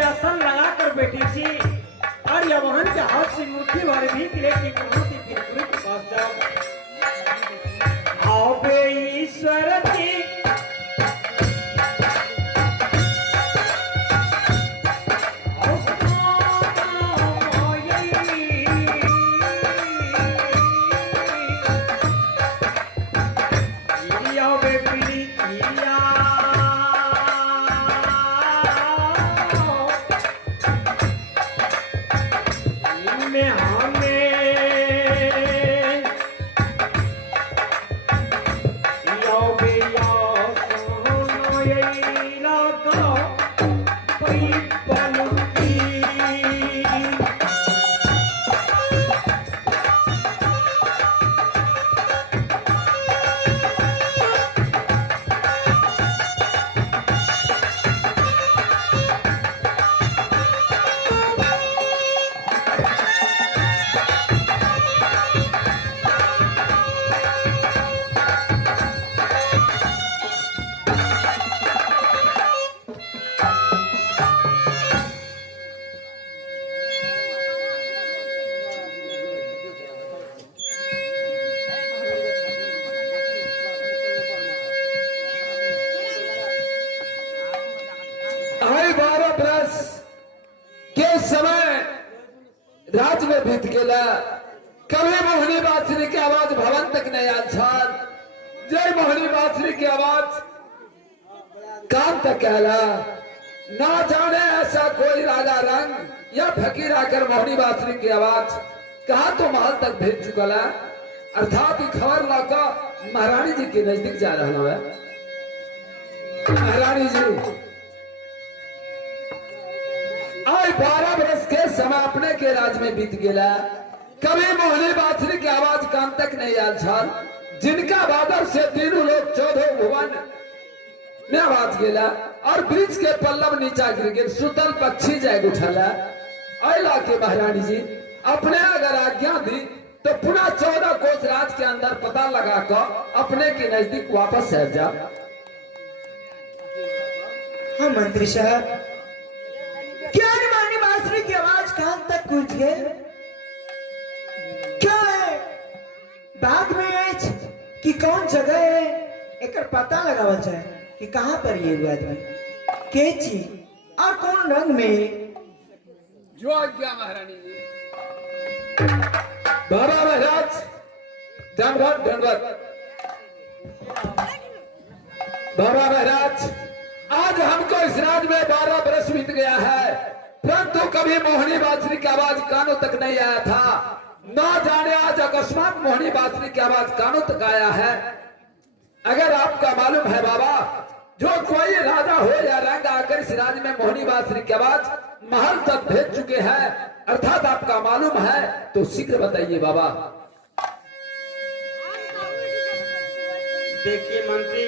आसन लगा कर बैठी थी और यह वहन के हाथ से मुट्ठी भर भी किले की प्रभुति के पास जाओ। आओ बे ईश्वर की राज में बीत गेला कभी मोहनी बांसुरी की आवाज भवन तक नहीं आछाल जय मोहनी बांसुरी की आवाज कान तक कहला ना जाने ऐसा कोई राजा रंग या फकीर आकर मोहनी बांसुरी की आवाज कहा तो महल तक भेज चुकला अर्थात खबर लाका महारानी जी के नजदीक जा रहा है। महारानी जी आज 12 बरस के समय अपने के राज में बीत गेला कभी मोहनी बांसुरी की आवाज कान तक नहीं आल छल जिनका बादल से तीनों लोग 14 भुवन में आवाज गेला और ब्रिज के पल्लव नीचा गिर गए सुतल पक्षी जाग उठला। अला के महारानी जी अपने अगर आज्ञा दी तो पुनः 14 कोस राज के अंदर पता लगा कर अपने के नजदीक वापस ठहर जा। हाँ मंत्री साहब क्या मोहनी बांसुरी की आवाज कान तक गूंज गए क्या है बाग में है कि कौन जगह है एक पता लगावा जाए कि कहाँ पर ये आदमी के चीज और कौन रंग में जो आज्ञा महारानी जी। बाबा महाराज दंडवत दंडवत। बाबा महाराज आज हमको इस राज में 12 बरस बीत गया है परंतु कभी मोहनी बांसुरी की आवाज कानों तक नहीं आया था। ना जाने आज अकस्मात मोहनी बांसुरी की आवाज कानों तक आया है। अगर आपका मालूम है बाबा जो कोई राजा हो या रंग आकर इस राज में मोहनी बांसुरी की आवाज महल तक भेज चुके हैं अर्थात आपका मालूम है तो शीघ्र बताइए बाबा। देखिए मंत्री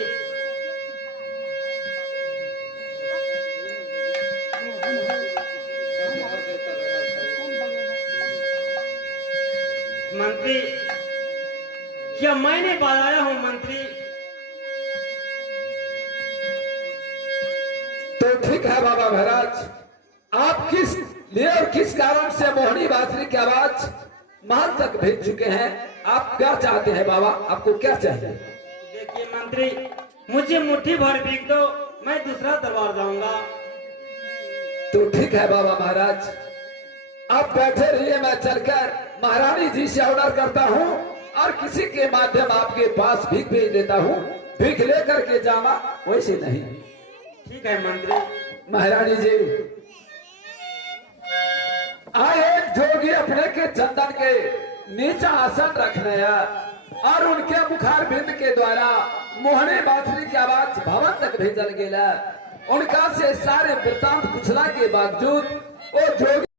यह मैंने बताया हूँ मंत्री। तो ठीक है बाबा महाराज, आप किस लिए और किस कारण से मोहनी बांसुरी की आवाज महल तक भेज चुके हैं? आप क्या चाहते हैं बाबा, आपको क्या चाहिए? देखिए मंत्री, मुझे मुट्ठी भर भीख दो, मैं दूसरा दरबार जाऊंगा। तो ठीक है बाबा महाराज, आप बैठे रहिए, मैं चलकर महारानी जी से ऑर्डर करता हूँ और किसी के माध्यम आपके पास भीख भेज देता हूँ। भीख लेकर के जाना, वैसे नहीं। ठीक है मंत्री। महारानी जी आए, एक जोगी अपने के चंदन के नीचा आसन रखने और उनके मुखार बिंद के द्वारा मोहनी बांसुरी की आवाज भवन तक भेजल गेला। उनका से सारे वृतांत पूछला के बावजूद वो जोगी